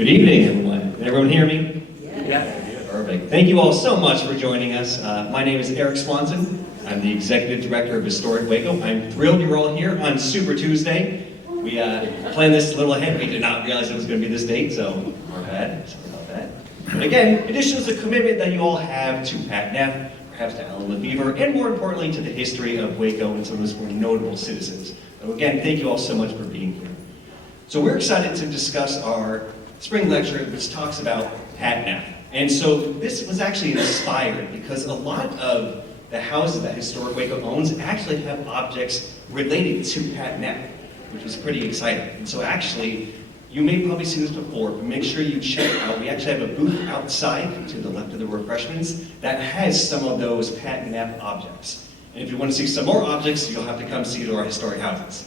Good evening, everyone. Can everyone hear me? Yeah. Perfect. Thank you all so much for joining us. My name is Eric Swanson. I'm the Executive Director of Historic Waco. I'm thrilled you're all here on Super Tuesday. We planned this a little ahead. We did not realize it was going to be this date, so we're bad. Sorry about that. But again, in addition to the commitment that you all have to Pat Neff, perhaps to Lefever, and more importantly to the history of Waco and some of its more notable citizens. So again, thank you all so much for being here. So we're excited to discuss our spring lecture, which talks about Pat Neff. And so this was actually inspired because a lot of the houses that Historic Waco owns actually have objects related to Pat Neff, which was pretty exciting. And so actually, you may probably see this before, but make sure you check out. We actually have a booth outside to the left of the refreshments that has some of those Pat Neff objects. And if you want to see some more objects, you'll have to come see to our historic houses.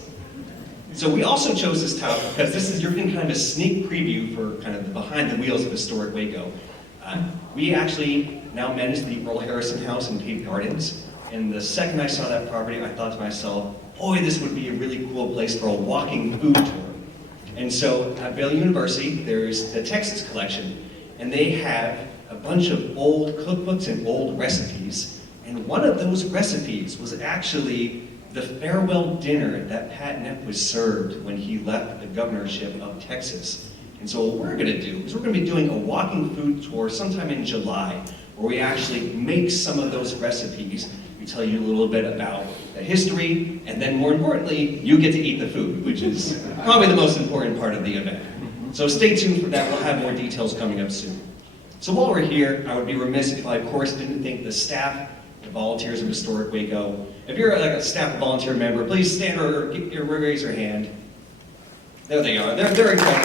So we also chose this topic because you're getting kind of a sneak preview for kind of the behind the wheels of Historic Waco. We actually now manage the Earl Harrison House in Cave Gardens. And the second I saw that property, I thought to myself, boy, this would be a really cool place for a walking food tour. And so at Baylor University, there's the Texas collection, and they have a bunch of old cookbooks and old recipes. And one of those recipes was actually the farewell dinner that Pat Neff was served when he left the governorship of Texas. And so what we're gonna do is we're gonna be doing a walking food tour sometime in July, where we actually make some of those recipes. We tell you a little bit about the history, and then more importantly, you get to eat the food, which is probably the most important part of the event. So stay tuned for that, we'll have more details coming up soon. So while we're here, I would be remiss if I, of course, didn't thank the staff, the volunteers of Historic Waco. If you're like a staff volunteer member, please stand or raise your hand. There they are, they're incredible.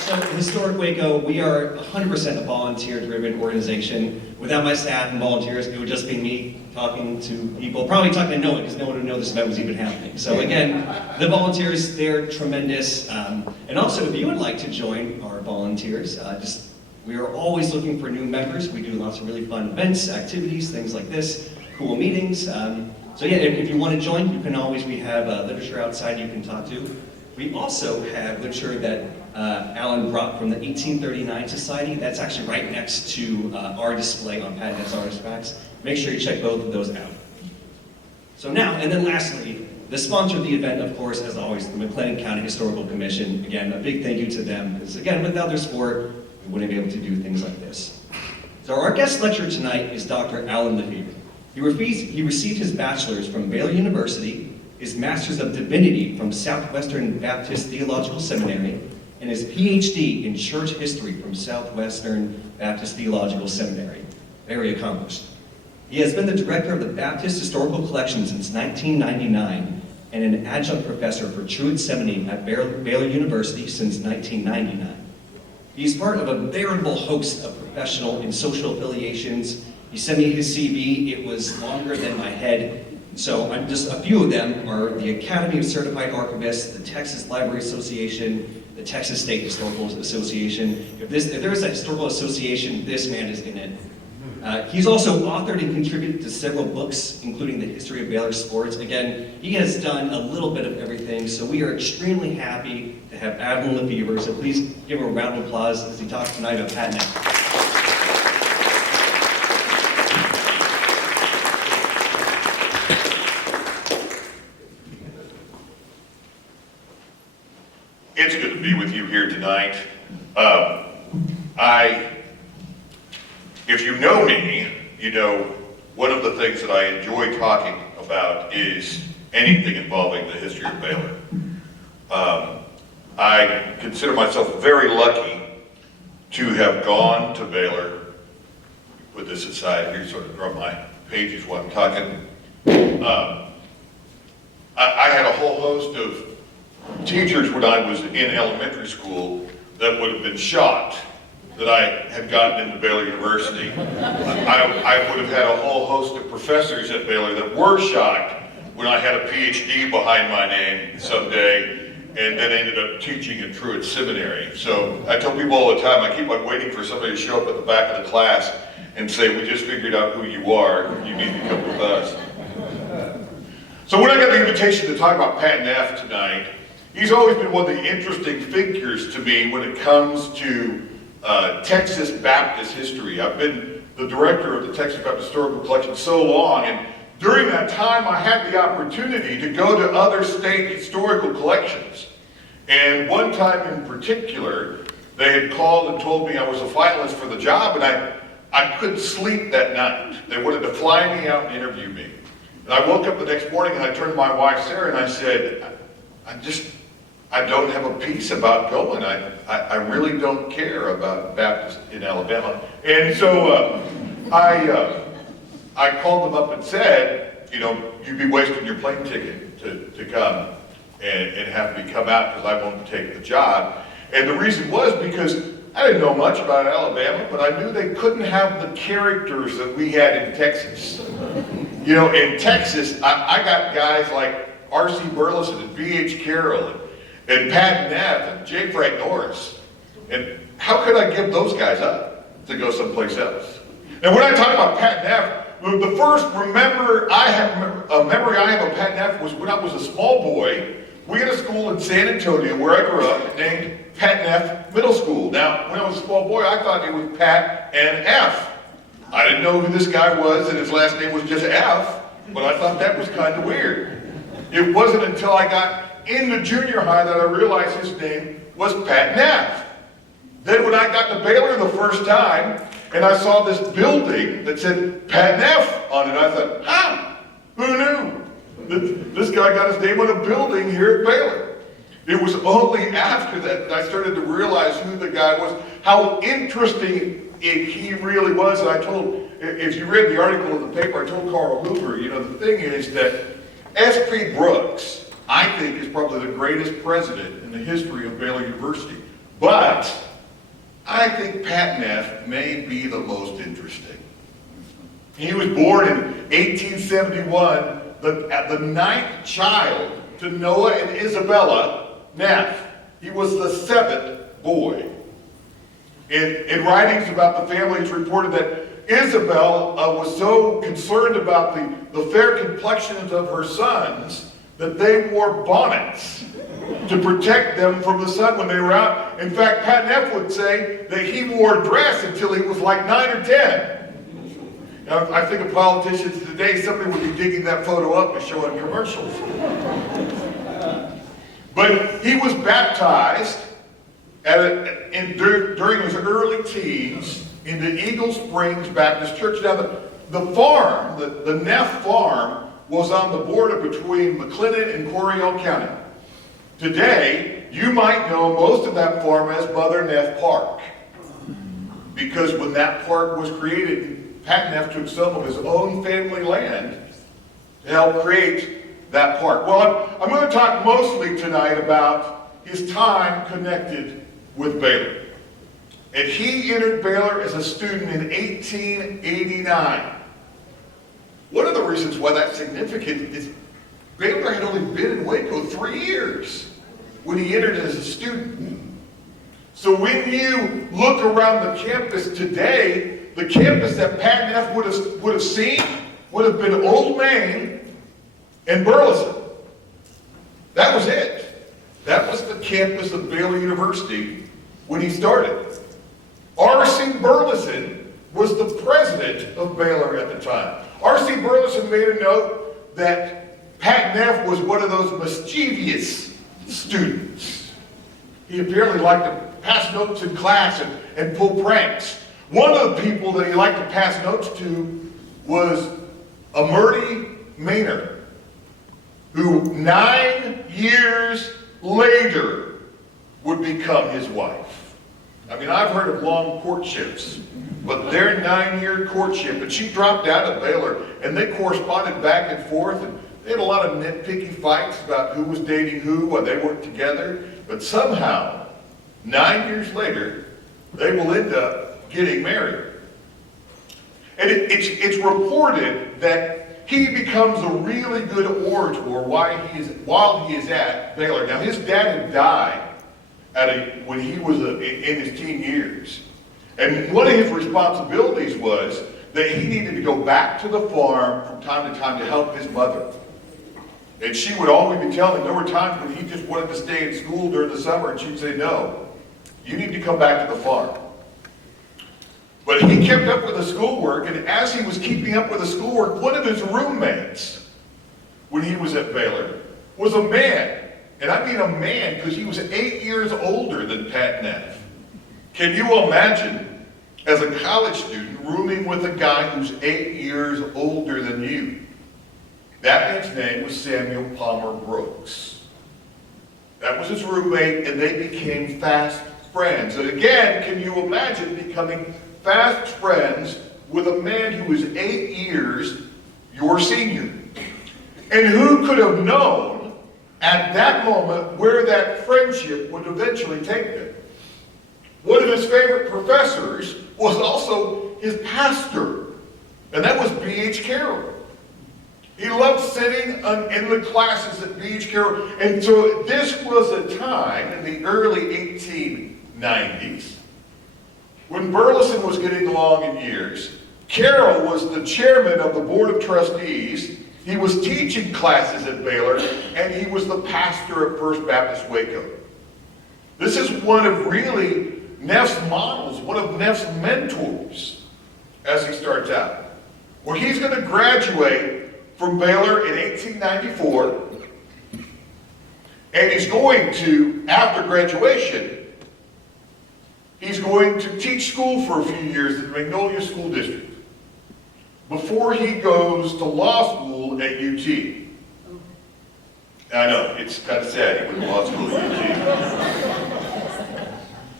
So Historic Waco, we are 100% a volunteer-driven organization. Without my staff and volunteers, it would just be me talking to people, probably talking to no one, because no one would know this event was even happening. So again, the volunteers, they're tremendous. And also, if you would like to join our volunteers, we are always looking for new members. We do lots of really fun events, activities, things like this, cool meetings. So yeah, if you want to join, you can always, we have literature outside you can talk to. We also have literature that Alan brought from the 1839 Society. That's actually right next to our display on Pat Neff's artifacts. Make sure you check both of those out. So now, and then lastly, the sponsor of the event, of course, as always, the McLennan County Historical Commission. Again, a big thank you to them, because again, without their support, we wouldn't be able to do things like this. So our guest lecturer tonight is Dr. Alan Lefever. He received his bachelor's from Baylor University, his master's of divinity from Southwestern Baptist Theological Seminary, and his PhD in church history from Southwestern Baptist Theological Seminary. Very accomplished. He has been the director of the Baptist Historical Collection since 1999 and an adjunct professor for Truett Seminary at Baylor University since 1999. He is part of a veritable host of professional and social affiliations. He sent me his CV. It was longer than my head. So just a few of them are the Academy of Certified Archivists, the Texas Library Association, the Texas State Historical Association. If there is a historical association, this man is in it. He's also authored and contributed to several books, including the history of Baylor sports. Again, he has done a little bit of everything, so we are extremely happy to have Alan Lefever. So please give him a round of applause as he talks tonight about Pat Neff. It's good to be with you here tonight. If you know me, you know one of the things that I enjoy talking about is anything involving the history of Baylor. I consider myself very lucky to have gone to Baylor with this aside here, sort of draw my pages while I'm talking. I had a whole host of teachers when I was in elementary school that would have been shocked that I had gotten into Baylor University. I would have had a whole host of professors at Baylor that were shocked when I had a PhD behind my name someday and then ended up teaching at Truett Seminary. So I tell people all the time, I keep on waiting for somebody to show up at the back of the class and say, we just figured out who you are, you need to come with us. So when I got the invitation to talk about Pat Neff tonight, he's always been one of the interesting figures to me when it comes to Texas Baptist history. I've been the director of the Texas Baptist Historical Collection so long, and during that time I had the opportunity to go to other state historical collections. And one time in particular, they had called and told me I was a finalist for the job, and I couldn't sleep that night. They wanted to fly me out and interview me. And I woke up the next morning and I turned to my wife Sarah and I said, I don't have a piece about going. I really don't care about Baptist in Alabama. And so I called them up and said, you know, you'd be wasting your plane ticket to come and have me come out because I won't take the job. And the reason was because I didn't know much about Alabama, but I knew they couldn't have the characters that we had in Texas. You know, in Texas, I got guys like R.C. Burleson and B.H. Carroll and Pat Neff and J. Frank Norris. And how could I give those guys up to go someplace else? And when I talk about Pat Neff, the first memory I have of Pat Neff was when I was a small boy. We had a school in San Antonio where I grew up named Pat Neff Middle School. Now, when I was a small boy, I thought it was Pat and F. I didn't know who this guy was, and his last name was just F, but I thought that was kind of weird. It wasn't until I got into junior high that I realized his name was Pat Neff. Then when I got to Baylor the first time, and I saw this building that said Pat Neff on it, I thought, who knew? This guy got his name on a building here at Baylor. It was only after that I started to realize who the guy was, how interesting he really was. And I told, if you read the article in the paper, I told Carl Hoover, you know, the thing is that S.P. Brooks, I think, is probably the greatest president in the history of Baylor University. But I think Pat Neff may be the most interesting. He was born in 1871, the ninth child to Noah and Isabella Neff. He was the seventh boy. In writings about the family, it's reported that Isabel was so concerned about the fair complexions of her sons that they wore bonnets to protect them from the sun when they were out. In fact, Pat Neff would say that he wore a dress until he was like 9 or 10. Now, I think of politicians today, somebody would be digging that photo up and showing commercials. But he was baptized during his early teens in the Eagle Springs Baptist Church. Now, the farm, the Neff farm, was on the border between McLennan and Coryell County. Today, you might know most of that farm as Mother Neff Park, because when that park was created, Pat Neff took some of his own family land to help create that park. Well, I'm going to talk mostly tonight about his time connected with Baylor. And he entered Baylor as a student in 1889. One of the reasons why that's significant is Baylor had only been in Waco 3 years when he entered as a student. So when you look around the campus today, the campus that Pat Neff would have seen would have been Old Main and Burleson. That was it. That was the campus of Baylor University when he started. R.C. Burleson was the president of Baylor at the time. R.C. Burleson made a note that Pat Neff was one of those mischievous students. He apparently liked to pass notes in class and pull pranks. One of the people that he liked to pass notes to was a Murdy Maynard, who 9 years later would become his wife. I mean, I've heard of long courtships, but their 9-year courtship, and she dropped out of Baylor, and they corresponded back and forth, and they had a lot of nitpicky fights about who was dating who while they worked together, but somehow, 9 years later, they will end up getting married. And it's reported that he becomes a really good orator while he is at Baylor. Now, his dad had died when he was in his teen years. And one of his responsibilities was that he needed to go back to the farm from time to time to help his mother. And she would always be telling him, there were times when he just wanted to stay in school during the summer, and she'd say, no, you need to come back to the farm. But he kept up with the schoolwork, and as he was keeping up with the schoolwork, one of his roommates, when he was at Baylor, was a man. And I mean a man, because he was 8 years older than Pat Neff. Can you imagine, as a college student, rooming with a guy who's 8 years older than you? That man's name was Samuel Palmer Brooks. That was his roommate, and they became fast friends. And again, can you imagine becoming fast friends with a man who was 8 years your senior? And who could have known at that moment where that friendship would eventually take them? One of his favorite professors was also his pastor, and that was B.H. Carroll. He loved sitting in the classes at B.H. Carroll. And so this was a time in the early 1890s when Burleson was getting along in years. Carroll was the chairman of the board of trustees. He was teaching classes at Baylor, and he was the pastor at First Baptist Waco. This is one of really Neff's models, one of Neff's mentors as he starts out. Where he's going to graduate from Baylor in 1894, and he's going to, after graduation, he's going to teach school for a few years at the Magnolia School District before he goes to law school at UT. I know, it's kind of sad he went to law school at UT.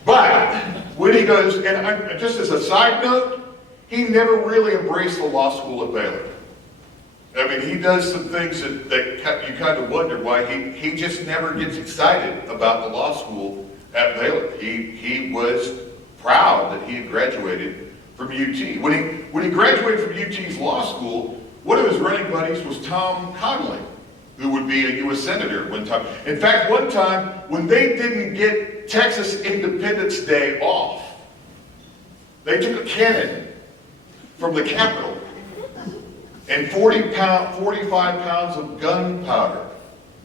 But when he goes, and just as a side note, he never really embraced the law school at Baylor. I mean, he does some things that you kind of wonder why he just never gets excited about the law school at Baylor. He was proud that he had graduated from UT. When he graduated from UT's law school, one of his running buddies was Tom Conley, who would be a U.S. Senator one time. In fact, one time, when they didn't get Texas Independence Day off, they took a cannon from the Capitol and 45 pounds of gunpowder.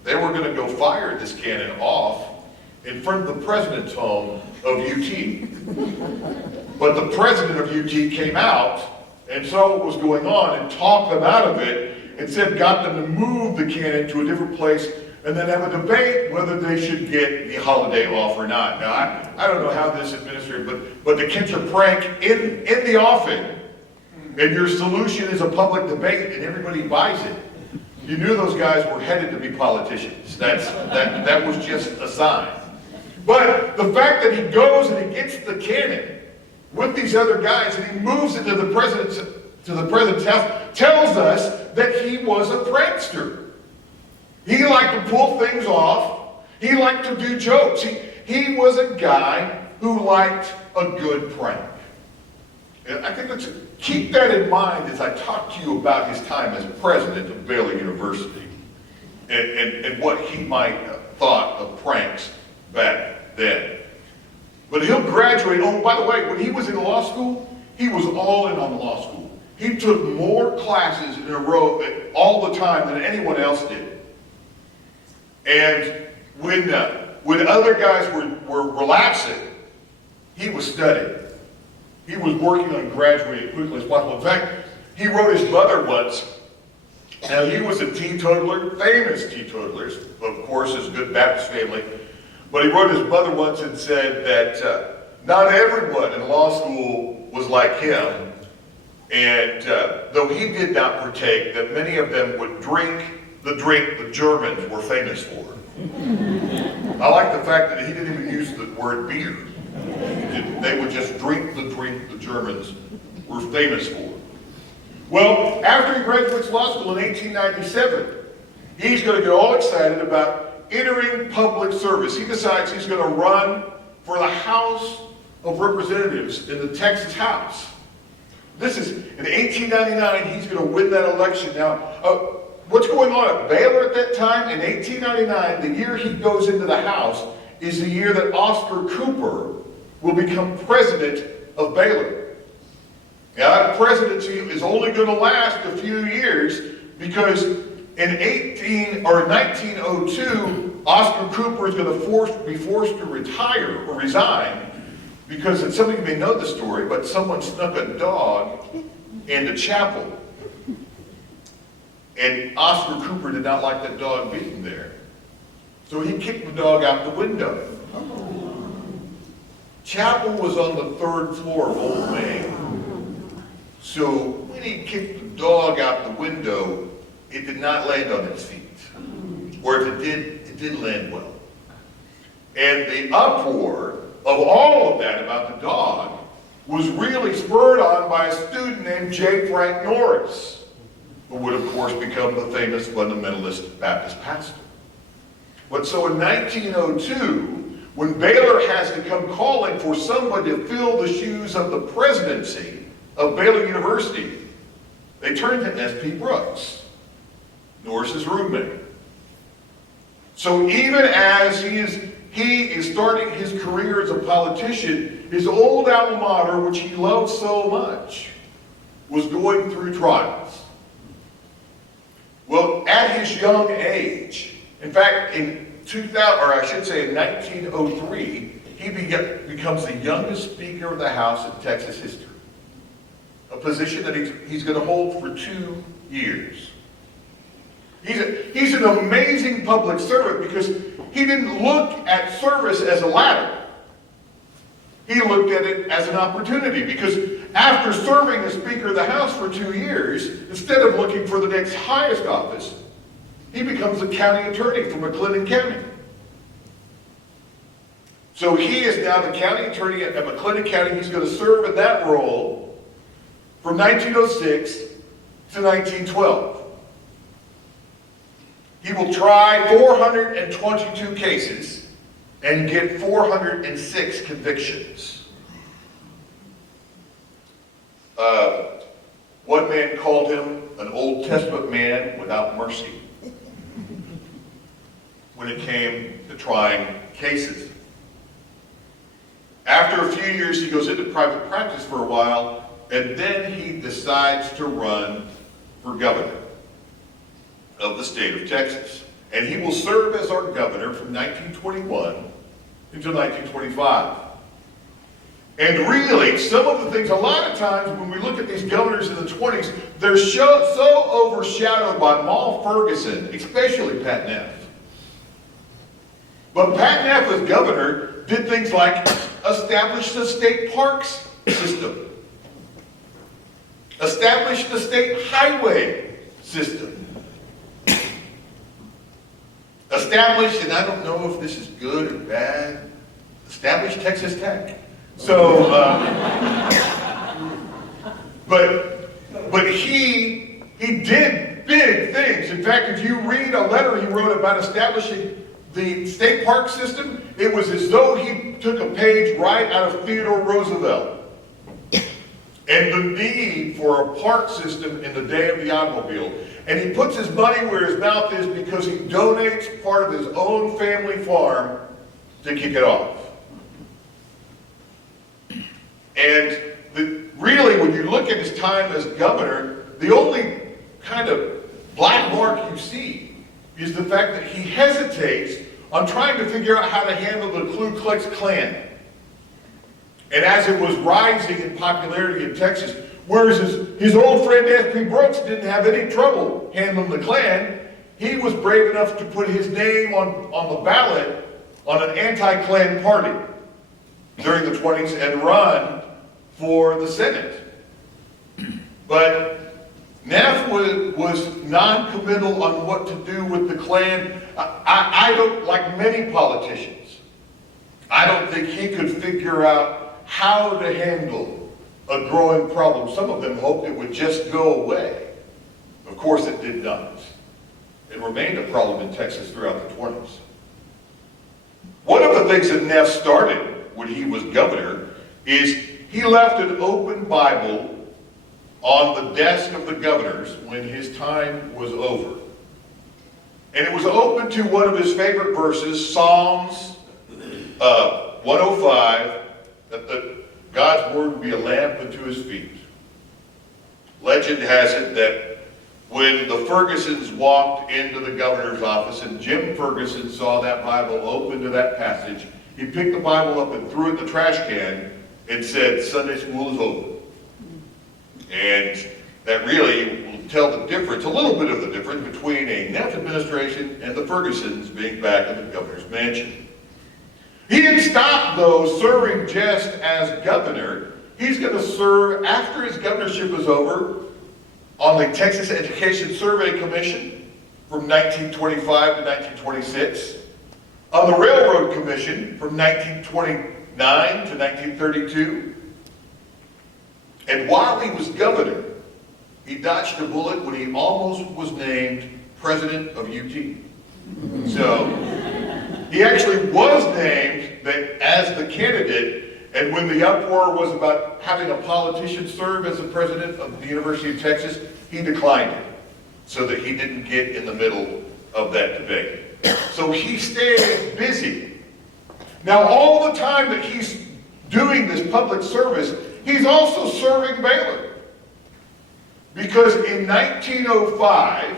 They were going to go fire this cannon off in front of the president's home of UT. But the president of UT came out and saw what was going on and talked them out of it and got them to move the cannon to a different place and then have a debate whether they should get the holiday off or not. Now, I don't know how this administered, but to catch a prank in the offing, and your solution is a public debate and everybody buys it, you knew those guys were headed to be politicians. That was just a sign. But the fact that he goes and he gets the cannon with these other guys and he moves it to the president's house tells us that he was a prankster. He liked to pull things off. He liked to do jokes. He was a guy who liked a good prank. And I think keep that in mind as I talk to you about his time as president of Baylor University and what he might have thought of pranks back then. But he'll graduate. Oh, by the way, when he was in law school, he was all in on law school. He took more classes in a row all the time than anyone else did. And when other guys were relaxing, he was studying. He was working on graduating as quickly as possible. In fact, he wrote his mother once. Now, he was a teetotaler, famous teetotalers, of course, his good Baptist family. But he wrote his mother once and said that not everyone in law school was like him. And though he did not partake, that many of them would drink the drink the Germans were famous for. I like the fact that he didn't even use the word beer. They would just drink the drink the Germans were famous for. Well, after he graduates law school in 1897, he's going to get all excited about entering public service. He decides he's going to run for the House of Representatives in the Texas House. This is, in 1899, he's going to win that election. Now, what's going on at Baylor at that time? In 1899, the year he goes into the House, is the year that Oscar Cooper will become president of Baylor. Now, that presidency is only going to last a few years because in 1902, Oscar Cooper is going to be forced to retire or resign because, and some of you may know the story, but someone snuck a dog into chapel. And Oscar Cooper did not like that dog being there. So he kicked the dog out the window. Chapel was on the 3rd floor of Old Main. So when he kicked the dog out the window, it did not land on its feet. Or if it did, it didn't land well. And the uproar of all of that about the dog was really spurred on by a student named J. Frank Norris, who would of course become the famous fundamentalist Baptist pastor. But so in 1902, when Baylor has to come calling for somebody to fill the shoes of the presidency of Baylor University, they turned to S.P. Brooks, Norris's roommate. So even as he is starting his career as a politician, his old alma mater, which he loved so much, was going through trials. Well, at his young age, in fact, in 1903, he becomes the youngest Speaker of the House in Texas history. A position that he's going to hold for 2 years. He's an amazing public servant because he didn't look at service as a ladder. He looked at it as an opportunity because after serving as Speaker of the House for 2 years, instead of looking for the next highest office, he becomes the county attorney for McLennan County. So he is now the county attorney at McLennan County. He's going to serve in that role from 1906 to 1912. He will try 422 cases and get 406 convictions. One man called him an Old Testament man without mercy when it came to trying cases. After a few years, he goes into private practice for a while, and then he decides to run for governor of the state of Texas. And he will serve as our governor from 1921 until 1925. And really, some of the things, a lot of times when we look at these governors in the 20s, they're so overshadowed by Maul Ferguson, especially Pat Neff. But Pat Neff as governor did things like establish the state parks system, establish the state highway system, establish, and I don't know if this is good or bad, establish Texas Tech. So, but he did big things. In fact, if you read a letter he wrote about establishing the state park system, it was as though he took a page right out of Theodore Roosevelt. And the need for a park system in the day of the automobile. And he puts his money where his mouth is because he donates part of his own family farm to kick it off. And really, when you look at his time as governor, the only kind of black mark you see is the fact that he hesitates on trying to figure out how to handle the Ku Klux Klan. And as it was rising in popularity in Texas, whereas his old friend S.P. Brooks didn't have any trouble handling the Klan, he was brave enough to put his name on the ballot on an anti-Klan party during the 20s and run for the Senate. But Neff was non-committal on what to do with the Klan. I don't, like many politicians, I don't think he could figure out how to handle a growing problem. Some of them hoped it would just go away. Of course it did not. It remained a problem in Texas throughout the 20s. One of the things that Neff started when he was governor is he left an open Bible on the desk of the governors when his time was over. And it was open to one of his favorite verses, Psalms 105, that God's word would be a lamp unto his feet. Legend has it that when the Fergusons walked into the governor's office and Jim Ferguson saw that Bible open to that passage, he picked the Bible up and threw it in the trash can and said, "Sunday school is over." And that really will tell the difference, a little bit of the difference between a Neff administration and the Fergusons being back in the governor's mansion. He didn't stop, though, serving just as governor. He's going to serve, after his governorship is over, on the Texas Education Survey Commission from 1925 to 1926, on the Railroad Commission from 1929 to 1932, and while he was governor, he dodged a bullet when he almost was named president of UT. So, he actually was named as the candidate, and when the uproar was about having a politician serve as the president of the University of Texas, he declined it so that he didn't get in the middle of that debate. So he stayed busy. Now, all the time that he's doing this public service, he's also serving Baylor. Because in 1905,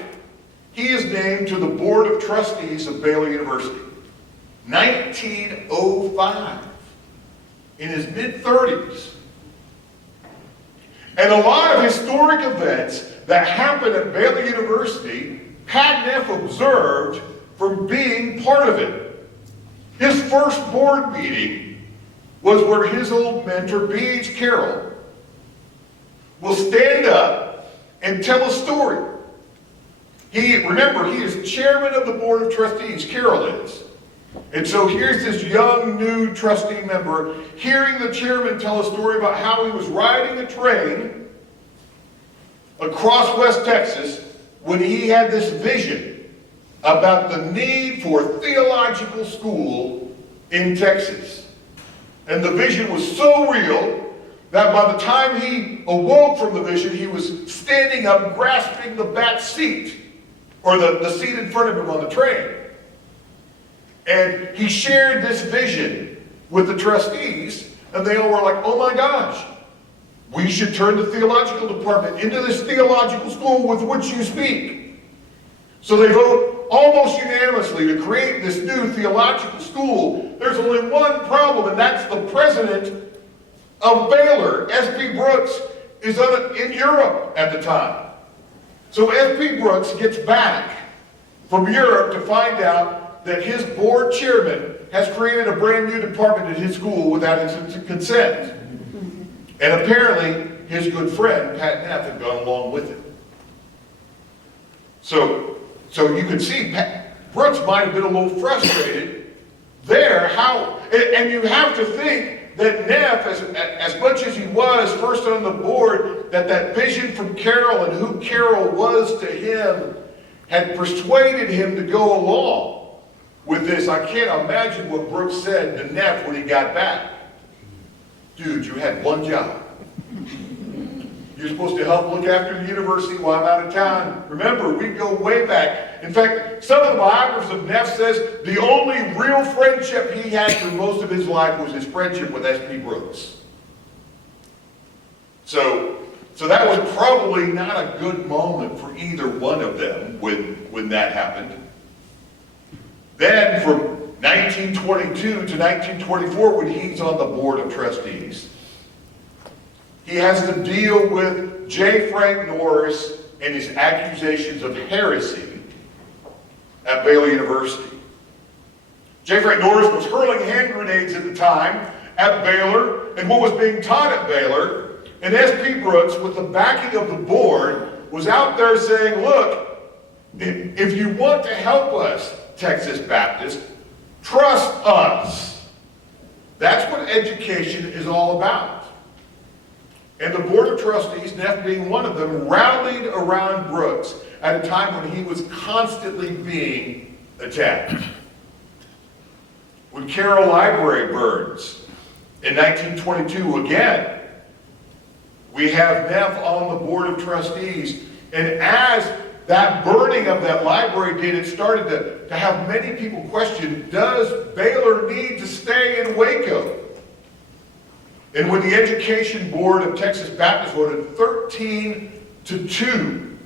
he is named to the Board of Trustees of Baylor University. 1905. In his mid-30s. And a lot of historic events that happened at Baylor University, Pat Neff observed from being part of it. His first board meeting was where his old mentor, B.H. Carroll, will stand up and tell a story. Remember, he is chairman of the Board of Trustees, Carroll is. And so here's this young, new trustee member hearing the chairman tell a story about how he was riding a train across West Texas when he had this vision about the need for theological school in Texas. And the vision was so real that by the time he awoke from the vision, he was standing up, grasping the back seat, or the seat in front of him on the train. And he shared this vision with the trustees, and they all were like, "Oh my gosh, we should turn the theological department into this theological school with which you speak." So they vote almost unanimously to create this new theological school. There's only one problem, and that's the president of Baylor, S.P. Brooks, is in Europe at the time. So S.P. Brooks gets back from Europe to find out that his board chairman has created a brand new department at his school without his consent. And apparently, his good friend, Pat Neff, had gone along with it. So you can see, Brooks might have been a little frustrated there. And you have to think that Neff, as much as he was first on the board, that vision from Carroll and who Carroll was to him had persuaded him to go along with this. I can't imagine what Brooks said to Neff when he got back. "Dude, you had one job. You're supposed to help look after the university while I'm out of town." Remember, we go way back. In fact, some of the biographers of Neff says the only real friendship he had through most of his life was his friendship with S.P. Brooks. So that was probably not a good moment for either one of them when that happened. Then from 1922 to 1924, when he's on the Board of Trustees, he has to deal with J. Frank Norris and his accusations of heresy at Baylor University. J. Frank Norris was hurling hand grenades at the time at Baylor and what was being taught at Baylor, and S.P. Brooks, with the backing of the board, was out there saying, "Look, if you want to help us, Texas Baptist, trust us." That's what education is all about. And the Board of Trustees, Neff being one of them, rallied around Brooks at a time when he was constantly being attacked. When Carroll Library burns in 1922 again, we have Neff on the Board of Trustees, and as that burning of that library did, it started to have many people question, does Baylor need to stay in Waco? And when the Education Board of Texas Baptist voted 13-2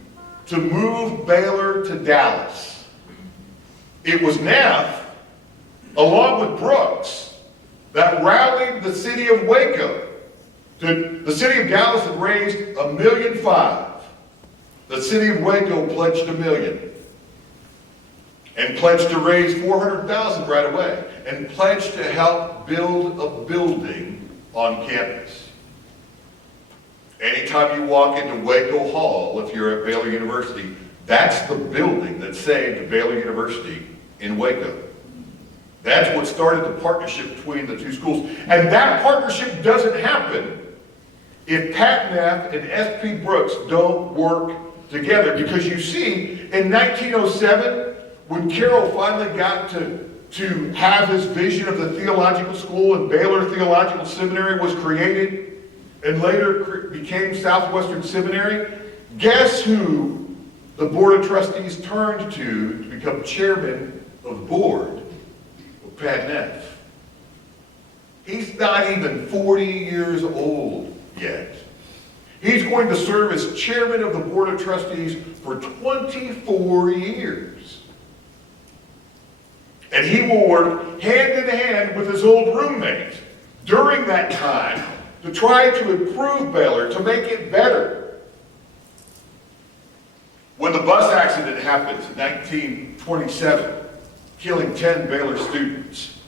to move Baylor to Dallas. It was Neff, along with Brooks, that rallied the city of Waco. The city of Dallas had raised $1.5 million. The city of Waco pledged $1 million. And pledged to raise $400,000 right away. And pledged to help build a building on campus. Anytime you walk into Waco Hall, if you're at Baylor University, that's the building that saved Baylor University in Waco. That's what started the partnership between the two schools. And that partnership doesn't happen if Pat Neff and S.P. Brooks don't work together. Because you see, in 1907, when Carroll finally got to have his vision of the theological school and Baylor Theological Seminary was created, and later became Southwestern Seminary, guess who the Board of Trustees turned to become chairman of the board? Well, Pat Neff. He's not even 40 years old yet. He's going to serve as chairman of the Board of Trustees for 24 years. And he will work hand in hand with his old roommate during that time to try to improve Baylor, to make it better. When the bus accident happens in 1927, killing 10 Baylor students,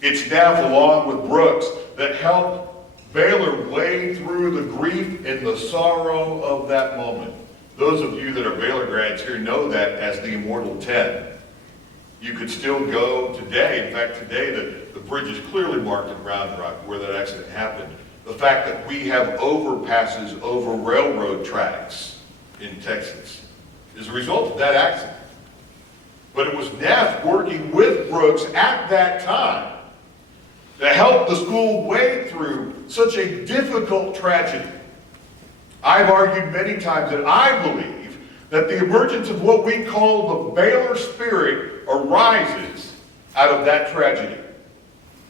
it's Neff, along with Brooks, that helped Baylor wade through the grief and the sorrow of that moment. Those of you that are Baylor grads here know that as the Immortal 10. You could still go today. In fact, today the bridge is clearly marked in Round Rock where that accident happened. The fact that we have overpasses over railroad tracks in Texas is a result of that accident. But it was Neff working with Brooks at that time to help the school wade through such a difficult tragedy. I've argued many times that I believe that the emergence of what we call the Baylor spirit arises out of that tragedy.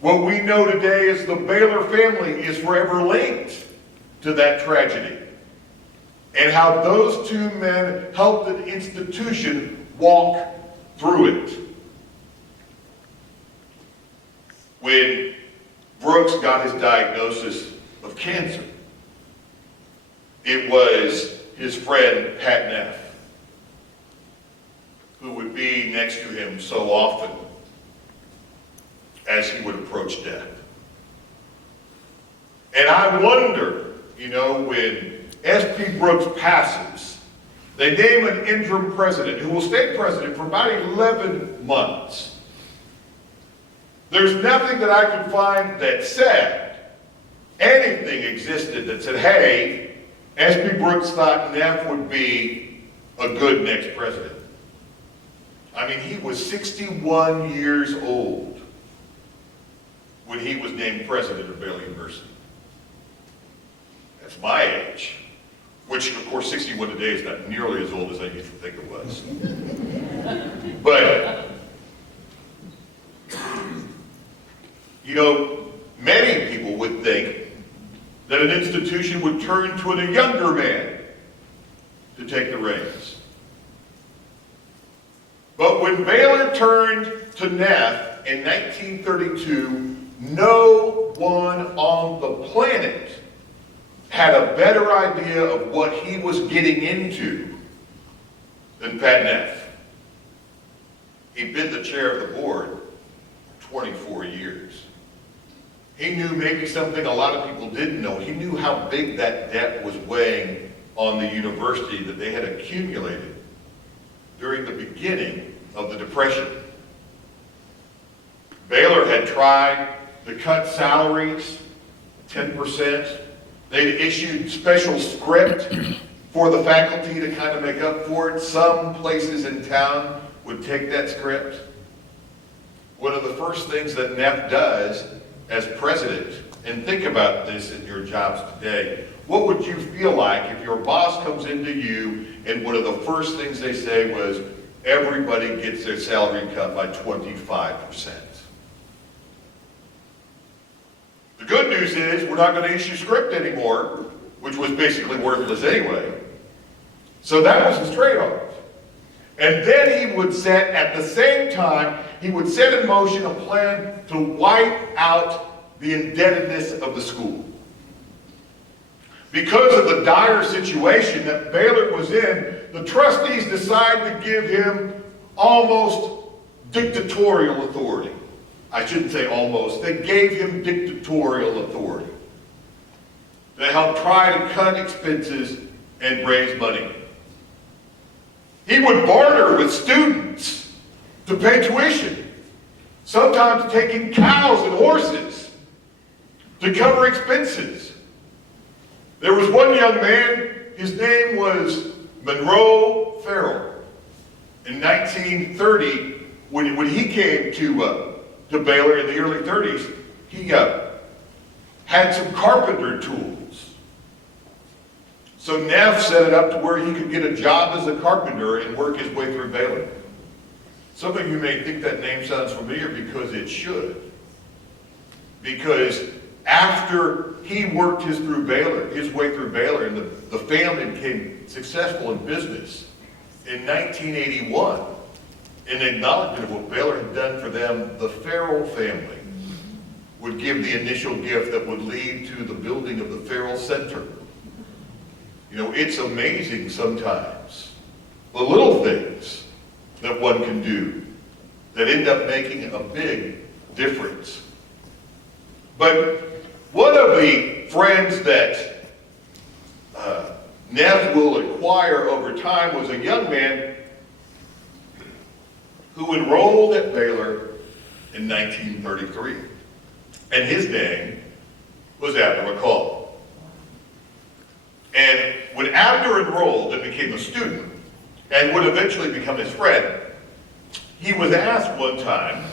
What we know today as the Baylor family is forever linked to that tragedy. And how those two men helped an institution walk through it. When Brooks got his diagnosis of cancer, it was his friend Pat Neff who would be next to him so often as he would approach death. And I wonder, when S.P. Brooks passes, they name an interim president who will stay president for about 11 months. There's nothing that I could find that said anything existed that said, hey, S.P. Brooks thought Neff would be a good next president. I mean, he was 61 years old when he was named president of Baylor University. That's my age, which, of course, 61 today is not nearly as old as I used to think it was. But, many people would think that an institution would turn to a younger man to take the reins. But when Baylor turned to Neff in 1932, no one on the planet had a better idea of what he was getting into than Pat Neff. He'd been the chair of the board for 24 years. He knew maybe something a lot of people didn't know. He knew how big that debt was weighing on the university that they had accumulated during the beginning of the Depression. Baylor had tried to cut salaries 10%. They'd issued special script for the faculty to kind of make up for it. Some places in town would take that script. One of the first things that Neff does as president, and think about this in your jobs today, what would you feel like if your boss comes into you and one of the first things they say was, everybody gets their salary cut by 25%. The good news is we're not going to issue script anymore, which was basically worthless anyway. So that was his trade-off. And then he would set, at the same time, he would set in motion a plan to wipe out the indebtedness of the school. Because of the dire situation that Baylor was in, the trustees decided to give him almost dictatorial authority. I shouldn't say almost, they gave him dictatorial authority. They helped try to cut expenses and raise money. He would barter with students to pay tuition, sometimes taking cows and horses to cover expenses. There was one young man, his name was Monroe Farrell. In 1930, when he came to Baylor in the early 30s, he had some carpenter tools. So Neff set it up to where he could get a job as a carpenter and work his way through Baylor. Some of you may think that name sounds familiar because it should. Because after he worked his way through Baylor, and the family became successful in business, in 1981, in acknowledgement of what Baylor had done for them, the Farrell family would give the initial gift that would lead to the building of the Farrell Center. You know, it's amazing sometimes the little things that one can do that end up making a big difference. But one of the friends that Neff will acquire over time was a young man who enrolled at Baylor in 1933. And his name was Abner McCall. And when Abner enrolled and became a student, and would eventually become his friend, he was asked one time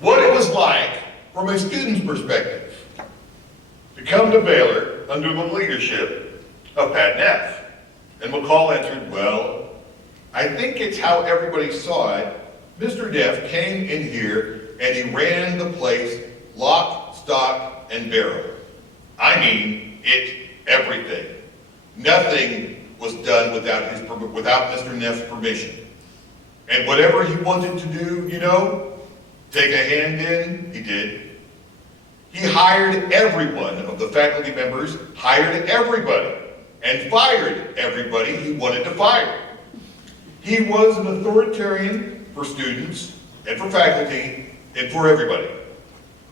what it was like from a student's perspective to come to Baylor under the leadership of Pat Neff. And McCall answered, well, I think it's how everybody saw it. Mr. Neff came in here and he ran the place lock, stock, and barrel. I mean, everything. Nothing was done without Mr. Neff's permission. And whatever he wanted to do, you know, take a hand in, he did. He hired everyone of the faculty members, hired everybody, and fired everybody he wanted to fire. He was an authoritarian for students and for faculty and for everybody.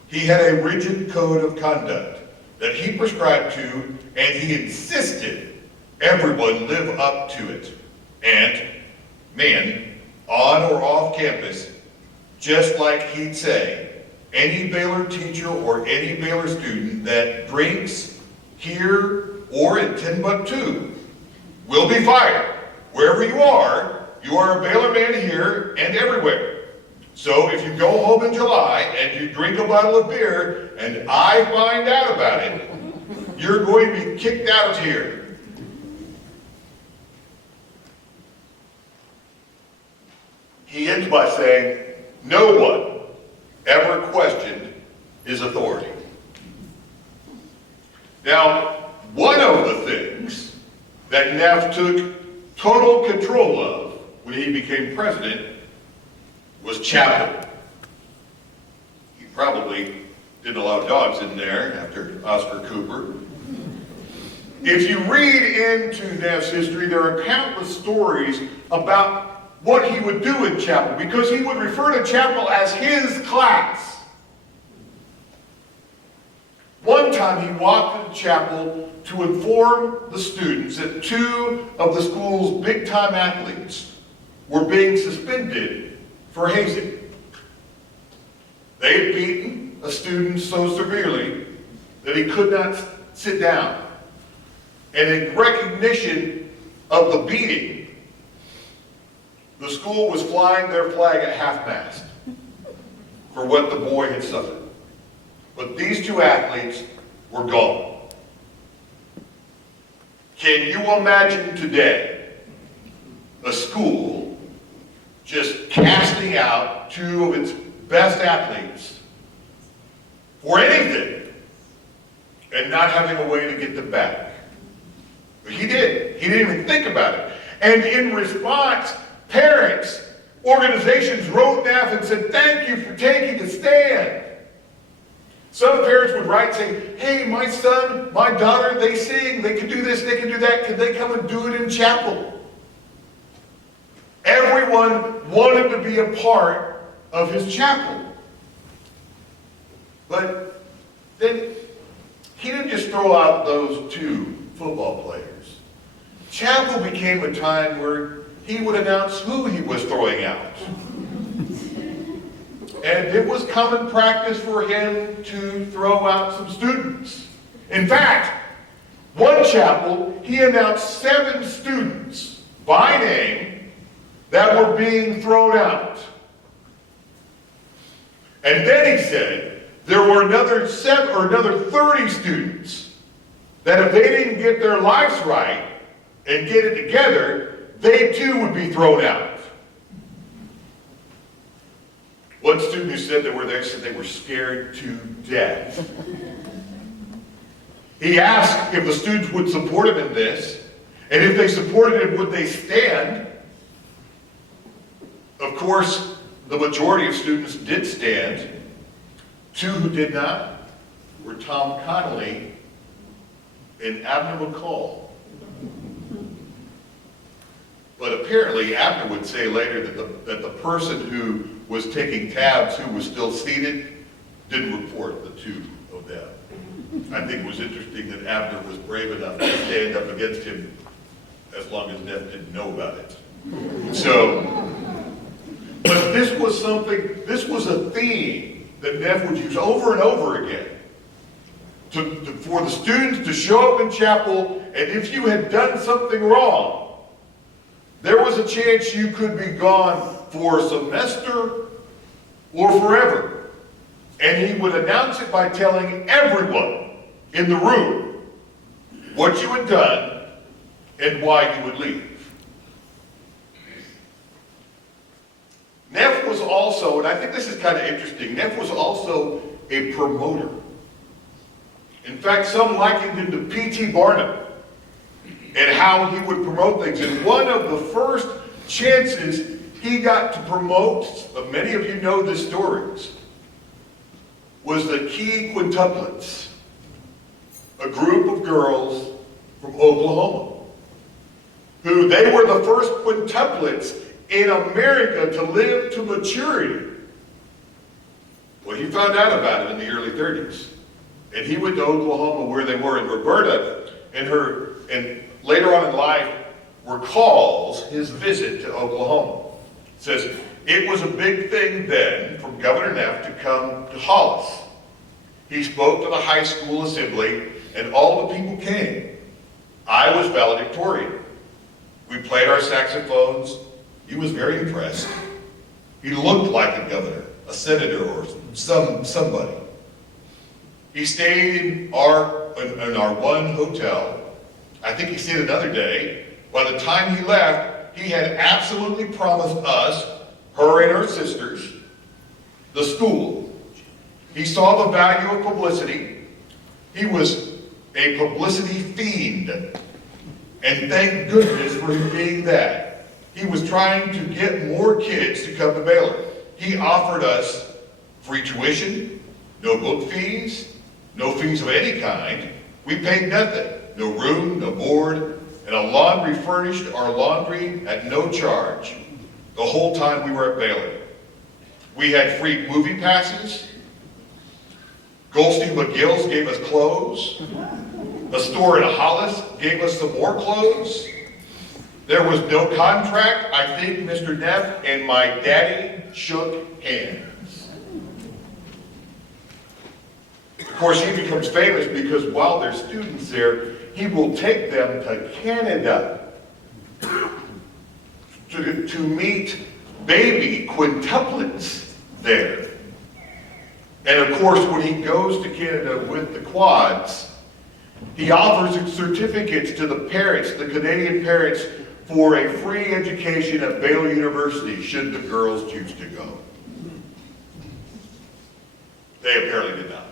He had a rigid code of conduct that he prescribed to, and he insisted everyone live up to it. And, man, on or off campus, just like he'd say, any Baylor teacher or any Baylor student that drinks here or in Timbuktu will be fired. Wherever you are a Baylor man here and everywhere. So if you go home in July and you drink a bottle of beer and I find out about it, you're going to be kicked out of here. He ends by saying, no one ever questioned his authority. Now, one of the things that Neff took total control of when he became president was chapel. He probably didn't allow dogs in there after Oscar Cooper. If you read into Neff's history, there are countless stories about what he would do in chapel, because he would refer to chapel as his class. One time he walked into chapel to inform the students that two of the school's big-time athletes were being suspended for hazing. They had beaten a student so severely that he could not sit down. And in recognition of the beating, the school was flying their flag at half-mast for what the boy had suffered. But these two athletes were gone. Can you imagine today a school just casting out two of its best athletes for anything and not having a way to get them back? But he did. He didn't even think about it. And in response, parents, organizations wrote Neff and said, thank you for taking a stand. Some parents would write saying, hey, my son, my daughter, they sing, they can do this, they can do that, could they come and do it in chapel? Everyone wanted to be a part of his chapel. But then he didn't just throw out those two football players. Chapel became a time where he would announce who he was throwing out. And it was common practice for him to throw out some students. In fact, one chapel, he announced 7 students by name that were being thrown out. And then he said there were another 30 students that if they didn't get their lives right and get it together, they too would be thrown out. One student who said they were there said they were scared to death. He asked if the students would support him in this, and if they supported him, would they stand? Of course, the majority of students did stand. 2 who did not were Tom Connolly and Abner McCall. But apparently, Abner would say later that the person who was taking tabs, who was still seated, didn't report the 2 of them. I think it was interesting that Abner was brave enough to stand up against him as long as Neff didn't know about it. So, but this was a theme that Neff would use over and over again. For the students to show up in chapel, and if you had done something wrong, there was a chance you could be gone for a semester or forever. And he would announce it by telling everyone in the room what you had done and why you would leave. Neff was also, and I think this is kind of interesting, Neff was also a promoter. In fact, some likened him to P.T. Barnum and how he would promote things. And one of the first chances he got to promote, many of you know the stories, was the Key Quintuplets, a group of girls from Oklahoma, who they were the first quintuplets in America to live to maturity. Well, he found out about it in the early 30s. And he went to Oklahoma where they were, and Roberta and later on in life recalls his visit to Oklahoma. It says, it was a big thing then for Governor Neff to come to Hollis. He spoke to the high school assembly and all the people came. I was valedictorian. We played our saxophones. He was very impressed. He looked like a governor, a senator, or somebody. He stayed in our one hotel. I think he stayed another day. By the time he left, he had absolutely promised us, her and her sisters, the school. He saw the value of publicity. He was a publicity fiend. And thank goodness for him being that. He was trying to get more kids to come to Baylor. He offered us free tuition, no book fees, no fees of any kind. We paid nothing. No room, no board, and a laundry furnished our laundry at no charge the whole time we were at Baylor. We had free movie passes. Goldstein McGill's gave us clothes. A store in Hollis gave us some more clothes. There was no contract. I think Mr. Neff and my daddy shook hands. Of course, he becomes famous because while there's students there, he will take them to Canada to meet baby quintuplets there. And of course, when he goes to Canada with the quads, he offers certificates to the parents, the Canadian parents, for a free education at Baylor University, should the girls choose to go. They apparently did not.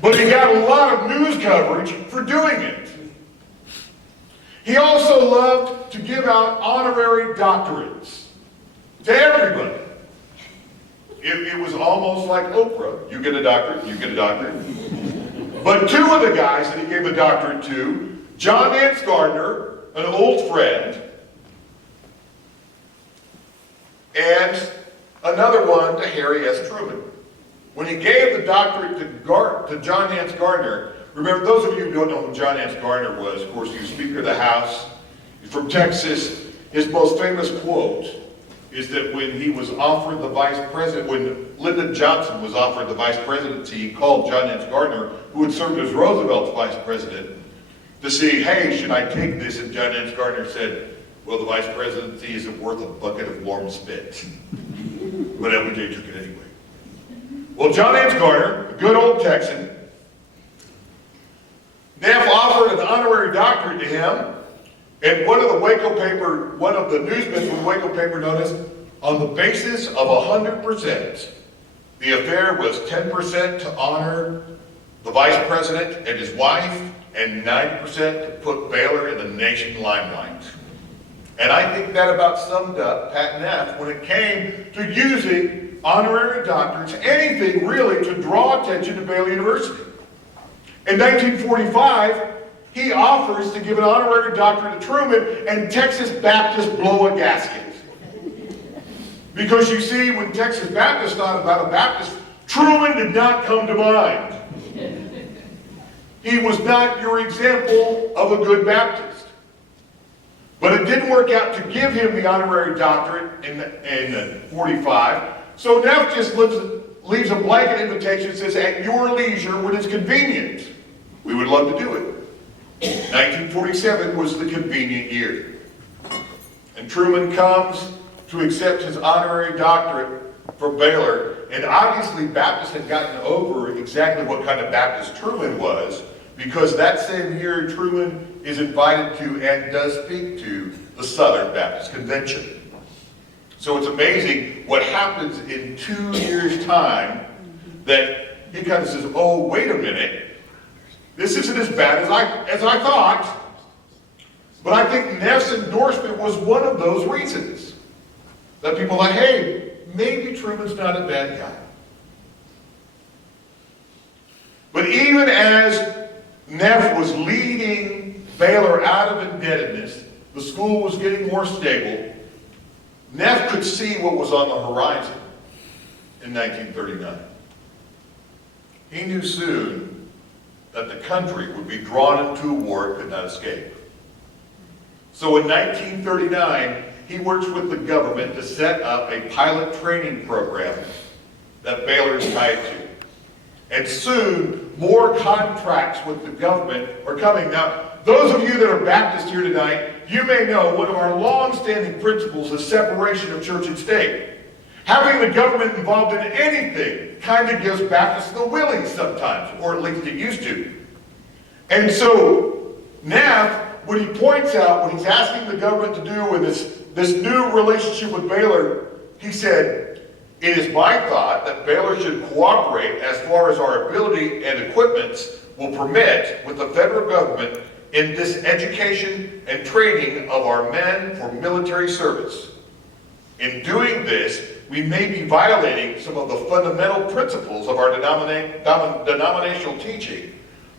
But he got a lot of news coverage for doing it. He also loved to give out honorary doctorates to everybody. It was almost like Oprah. You get a doctorate, you get a doctorate. But two of the guys that he gave a doctorate to, John Nance Gardner, an old friend, and another one to Harry S. Truman. When he gave the doctorate to John Nance Gardner, remember, those of you who don't know who John Nance Gardner was, of course, he was Speaker of the House. He's from Texas. His most famous quote is that when he was offered the vice president, when Lyndon Johnson was offered the vice presidency, he called John Nance Gardner, who had served as Roosevelt's vice president, to see, hey, should I take this? And John Nance Gardner said, well, the vice presidency isn't worth a bucket of warm spit. But LBJ took it anyway. Well, John Nance Gardner, a good old Texan, Neff offered an honorary doctorate to him, and one of the newsmen from the Waco paper noticed, on the basis of 100%, the affair was 10% to honor the vice president and his wife, and 90% to put Baylor in the nation limelight. And I think that about summed up Pat Neff when it came to using honorary doctorates, anything really to draw attention to Baylor University. In 1945, he offers to give an honorary doctorate to Truman, and Texas Baptists blow a gasket. Because you see, when Texas Baptists thought about a Baptist, Truman did not come to mind. He was not your example of a good Baptist. But it didn't work out to give him the honorary doctorate in 45, so Neff just leaves a blanket invitation that says, at your leisure when it's convenient. We would love to do it. 1947 was the convenient year. And Truman comes to accept his honorary doctorate from Baylor. And obviously Baptists had gotten over exactly what kind of Baptist Truman was, because that same year Truman is invited to and does speak to the Southern Baptist Convention. So it's amazing what happens in 2 years' time that he kind of says, oh, wait a minute. This isn't as bad as I thought. But I think Neff's endorsement was one of those reasons. That people are like, hey, maybe Truman's not a bad guy. But even as Neff was leading Baylor out of indebtedness, the school was getting more stable, Neff could see what was on the horizon in 1939. He knew soon that the country would be drawn into a war it could not escape. So in 1939, he works with the government to set up a pilot training program that Baylor is tied to. And soon, more contracts with the government are coming. Now, those of you that are Baptists here tonight, you may know one of our long-standing principles is separation of church and state. Having the government involved in anything kind of gives Baptists the willies sometimes, or at least it used to. And so, Neff, when he points out, when he's asking the government to do with this new relationship with Baylor, he said, it is my thought that Baylor should cooperate as far as our ability and equipments will permit with the federal government in this education and training of our men for military service. In doing this, we may be violating some of the fundamental principles of our denominational teaching,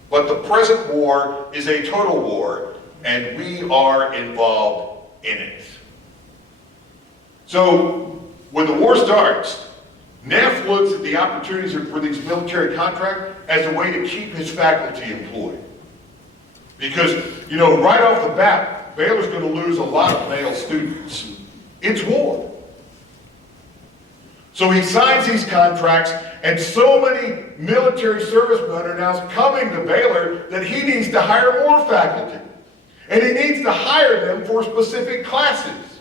but the present war is a total war, and we are involved in it. So, when the war starts, Neff looks at the opportunities for these military contracts as a way to keep his faculty employed. Because, you know, right off the bat, Baylor's going to lose a lot of male students. It's war. So he signs these contracts, and so many military servicemen are now coming to Baylor that he needs to hire more faculty. And he needs to hire them for specific classes.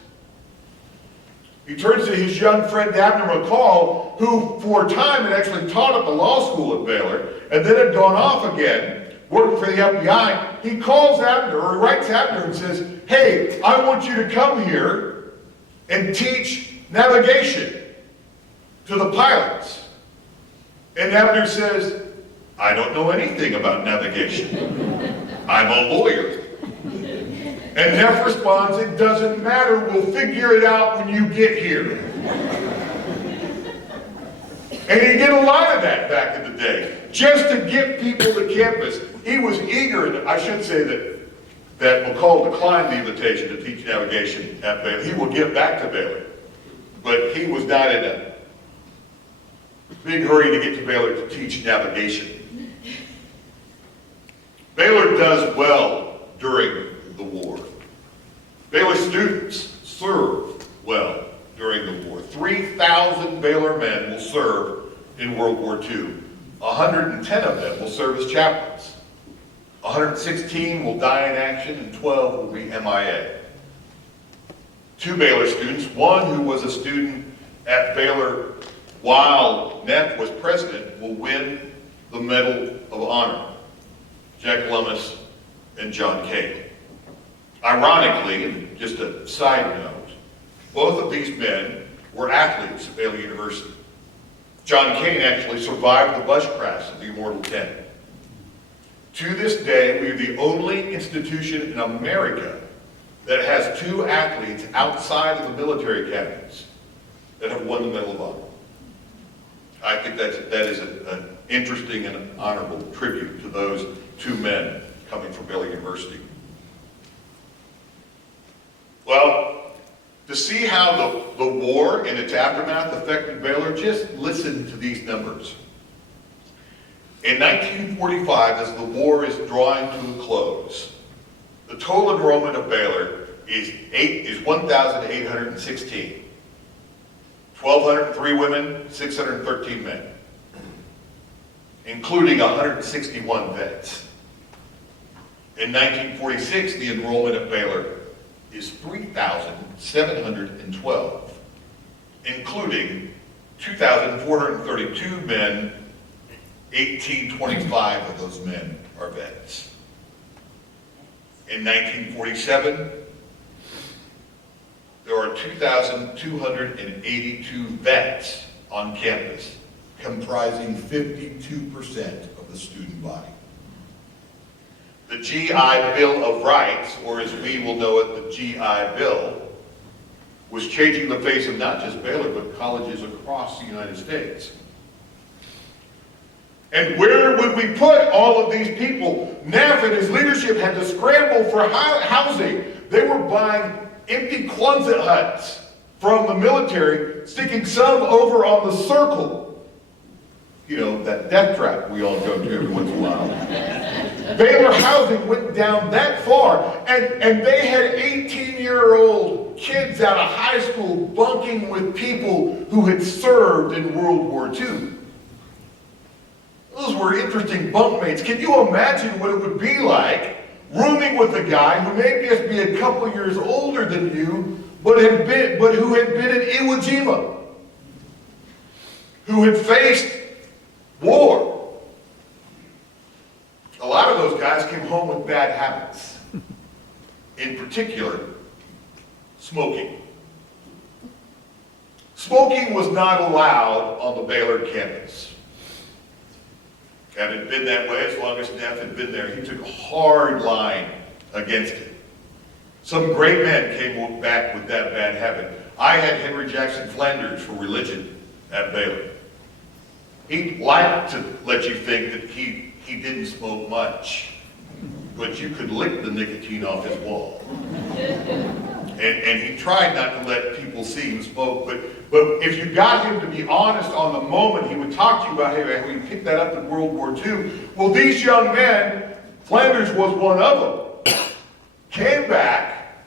He turns to his young friend Abner McCall, who for a time had actually taught at the law school at Baylor, and then had gone off again, working for the FBI. He calls Abner, or he writes Abner and says, hey, I want you to come here and teach navigation to the pilots. And Abner says, I don't know anything about navigation. I'm a lawyer. And Neff responds, "It doesn't matter, we'll figure it out when you get here." And he did a lot of that back in the day, just to get people to campus. He was eager, and I should say that McCall declined the invitation to teach navigation at Baylor. He will get back to Baylor, but he was not in a big hurry to get to Baylor to teach navigation. Baylor does well during the war. Baylor students serve well during the war. 3,000 Baylor men will serve in World War II. 110 of them will serve as chaplains. 116 will die in action, and 12 will be MIA. 2 Baylor students, one who was a student at Baylor while Neff was president, will win the Medal of Honor. Jack Lummis and John Kane. Ironically, and just a side note, both of these men were athletes at Baylor University. John Kane actually survived the bush crash of the Immortal 10. To this day, we are the only institution in America that has 2 athletes outside of the military academies that have won the Medal of Honor. I think that is an interesting and honorable tribute to those 2 men coming from Baylor University. Well, to see how the war and its aftermath affected Baylor, just listen to these numbers. In 1945, as the war is drawing to a close, the total enrollment of Baylor is 1,816. 1,203 women, 613 men, including 161 vets. In 1946, the enrollment at Baylor is 3,712, including 2,432 men. 1,825 of those men are vets. In 1947, there are 2,282 vets on campus, comprising 52% of the student body. The GI Bill of Rights, or as we will know it, the GI Bill, was changing the face of not just Baylor, but colleges across the United States. And where would we put all of these people? Neff and his leadership had to scramble for housing. They were buying empty Quonset huts from the military, sticking some over on the Circle. You know, that death trap we all go to every once in a while. Baylor housing went down that far, and they had 18-year-old kids out of high school bunking with people who had served in World War II. Those were interesting bunkmates. Can you imagine what it would be like rooming with a guy who may just be a couple years older than you, but who had been in Iwo Jima, who had faced war? A lot of those guys came home with bad habits. In particular, smoking. Smoking was not allowed on the Baylor campus. And it had been that way as long as Neff had been there. He took a hard line against it. Some great men came back with that bad habit. I had Henry Jackson Flanders for religion at Baylor. He liked to let you think that he didn't smoke much, but you could lick the nicotine off his wall. And he tried not to let people see him smoke, but if you got him to be honest on the moment, he would talk to you about, hey, we picked that up in World War II. Well, these young men, Flanders was one of them, came back,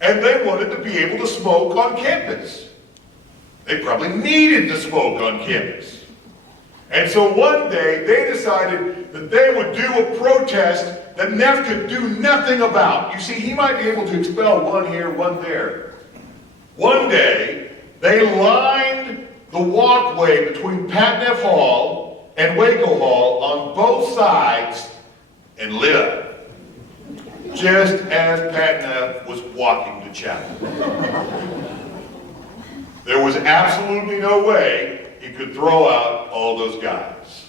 and they wanted to be able to smoke on campus. They probably needed to smoke on campus. And so one day, they decided that they would do a protest that Neff could do nothing about. You see, he might be able to expel one here, one there. One day, they lined the walkway between Pat Neff Hall and Waco Hall on both sides and lit up, just as Pat Neff was walking to chapel. There was absolutely no way he could throw out all those guys.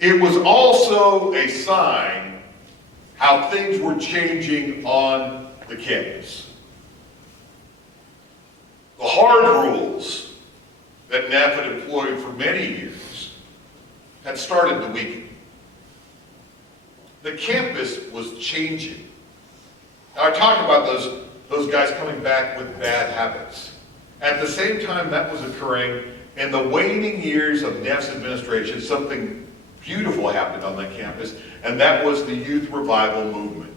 It was also a sign how things were changing on the campus. The hard rules that Neff had employed for many years had started to weaken. The campus was changing. Now, I talked about those guys coming back with bad habits. At the same time that was occurring, in the waning years of Neff's administration, something beautiful happened on that campus, and that was the youth revival movement.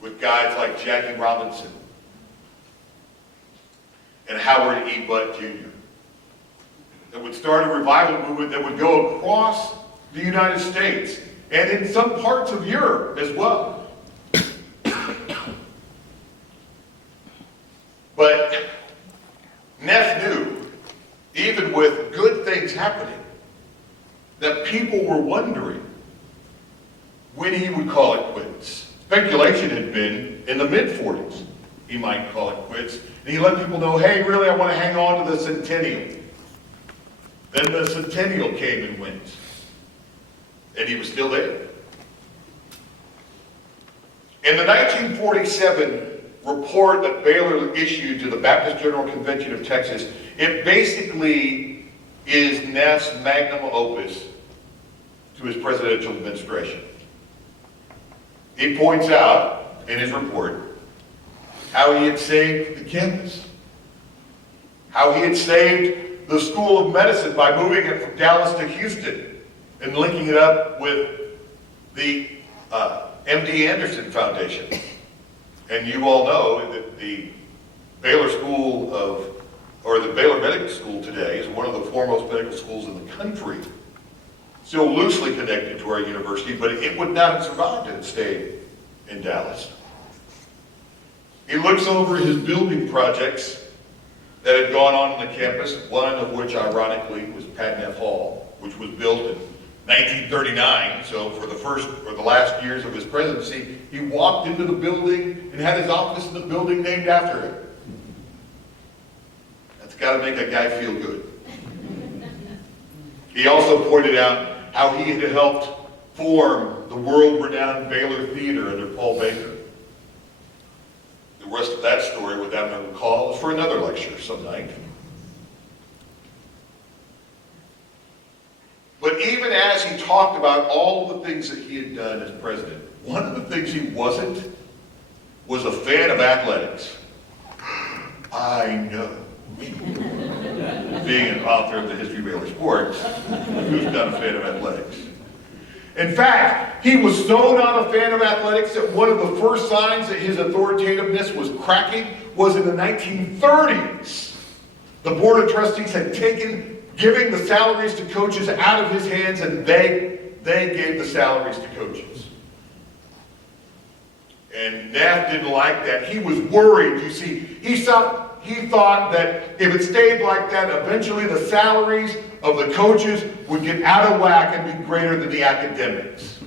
With guys like Jackie Robinson and Howard E. Butt Jr. that would start a revival movement that would go across the United States and in some parts of Europe as well. But Neff knew, even with good things happening, that people were wondering when he would call it quits. Speculation had been in the mid-40s he might call it quits. And he let people know, hey, really, I want to hang on to the centennial. Then the centennial came and went. And he was still there. In the 1947 report that Baylor issued to the Baptist General Convention of Texas, it basically is Neff's magnum opus to his presidential administration. He points out in his report how he had saved the campus, how he had saved the School of Medicine by moving it from Dallas to Houston and linking it up with the M.D. Anderson Foundation. And you all know that the Baylor School or the Baylor Medical School today is one of the foremost medical schools in the country. Still loosely connected to our university, but it would not have survived if it stayed in Dallas. He looks over his building projects that had gone on in the campus, one of which, ironically, was Pat Neff Hall, which was built in 1939, so for the last years of his presidency, he walked into the building and had his office in the building named after him. That's got to make a guy feel good. He also pointed out how he had helped form the world-renowned Baylor Theater under Paul Baker. The rest of that story, without a recall, is for another lecture some night. But even as he talked about all the things that he had done as president, one of the things he wasn't was a fan of athletics. I know. Being an author of the history of Baylor sports, who's not a fan of athletics? In fact, he was so not a fan of athletics that one of the first signs that his authoritativeness was cracking was in the 1930s. The Board of Trustees had taken giving the salaries to coaches out of his hands, and they gave the salaries to coaches. And Neff didn't like that. He was worried, you see. He thought that if it stayed like that, eventually the salaries of the coaches would get out of whack and be greater than the academics.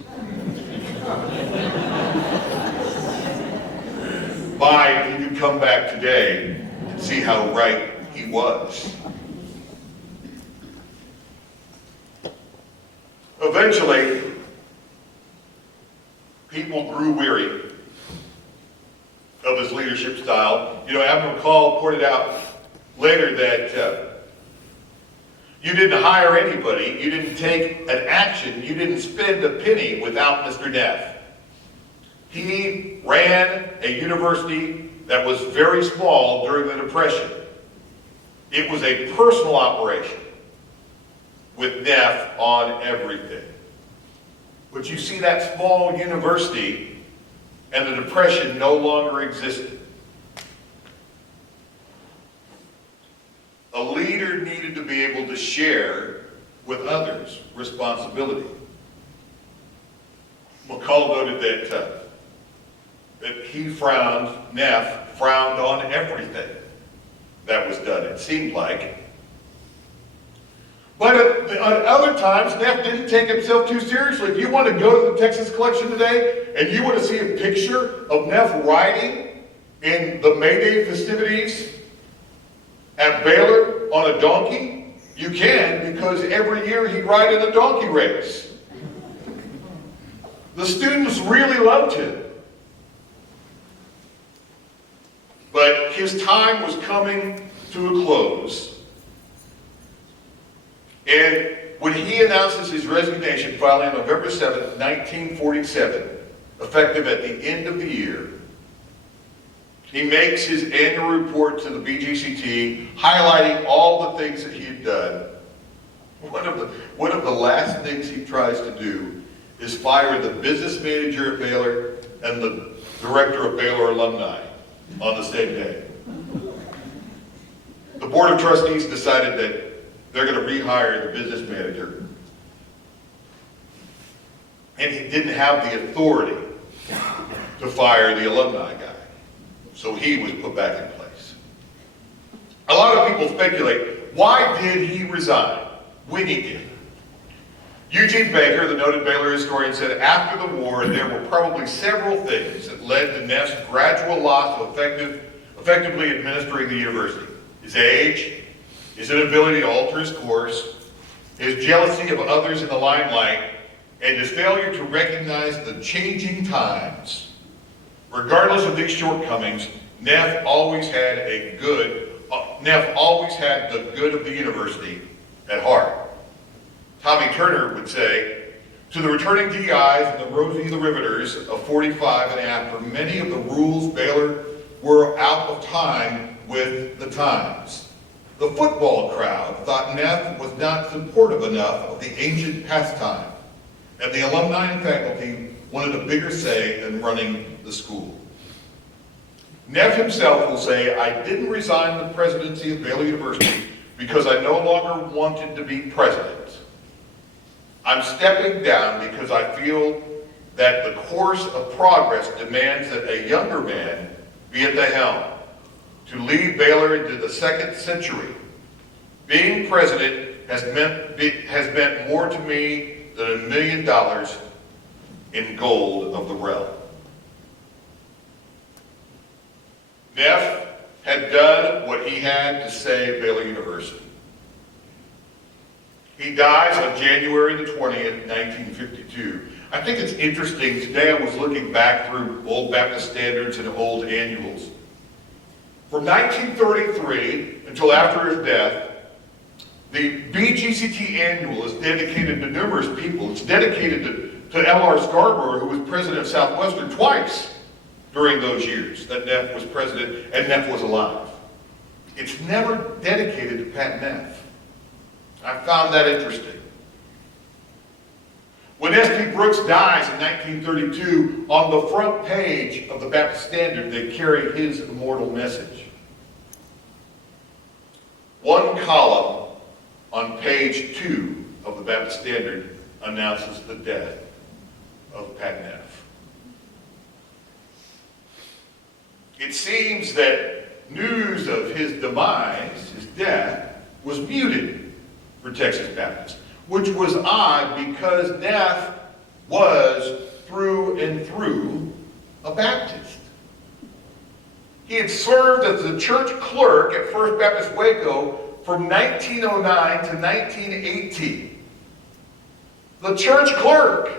If you could come back today and see how right he was. Eventually, people grew weary of his leadership style. You know, Admiral Call pointed out later that you didn't hire anybody, you didn't take an action, you didn't spend a penny without Mr. Neff. He ran a university that was very small during the Depression. It was a personal operation with Neff on everything. But you see, that small university and the Depression no longer existed. A leader needed to be able to share with others responsibility. McCall noted that Neff frowned on everything that was done, it seemed like. But at other times, Neff didn't take himself too seriously. If you want to go to the Texas Collection today and you want to see a picture of Neff riding in the May Day festivities at Baylor on a donkey, you can, because every year he'd ride in a donkey race. The students really loved him. But his time was coming to a close. And when he announces his resignation, filing on November 7th, 1947, effective at the end of the year, he makes his annual report to the BGCT, highlighting all the things that he had done. One of the last things he tries to do is fire the business manager at Baylor and the director of Baylor alumni on the same day. The Board of Trustees decided that they're going to rehire the business manager. And he didn't have the authority to fire the alumni guy. So he was put back in place. A lot of people speculate, why did he resign when he did? Eugene Baker, the noted Baylor historian, said after the war there were probably several things that led to Neff's gradual loss of effectively administering the university. His age, his inability to alter his course, his jealousy of others in the limelight, and his failure to recognize the changing times. Regardless of these shortcomings, Neff always had the good of the university at heart. Tommy Turner would say, to the returning DIs and the Rosie the Riveters of 45 and after, many of the rules Baylor were out of time with the times. The football crowd thought Neff was not supportive enough of the ancient pastime, and the alumni and faculty wanted a bigger say in running the school. Neff himself will say, I didn't resign the presidency of Baylor University because I no longer wanted to be president. I'm stepping down because I feel that the course of progress demands that a younger man be at the helm to lead Baylor into the second century. Being president has meant more to me than $1 million in gold of the realm. Neff had done what he had to save Baylor University. He dies on January the 20th, 1952. I think it's interesting, today I was looking back through old Baptist standards and old annuals. From 1933 until after his death, the BGCT annual is dedicated to numerous people. It's dedicated to L.R. Scarborough, who was president of Southwestern twice during those years that Neff was president and Neff was alive. It's never dedicated to Pat Neff. I found that interesting. When S.P. Brooks dies in 1932, on the front page of the Baptist Standard, they carry his immortal message. One column on page 2 of the Baptist Standard announces the death of Pat Neff. It seems that news of his demise, his death, was muted for Texas Baptists, which was odd because Neff was through and through a Baptist. He had served as the church clerk at First Baptist Waco from 1909 to 1918. The church clerk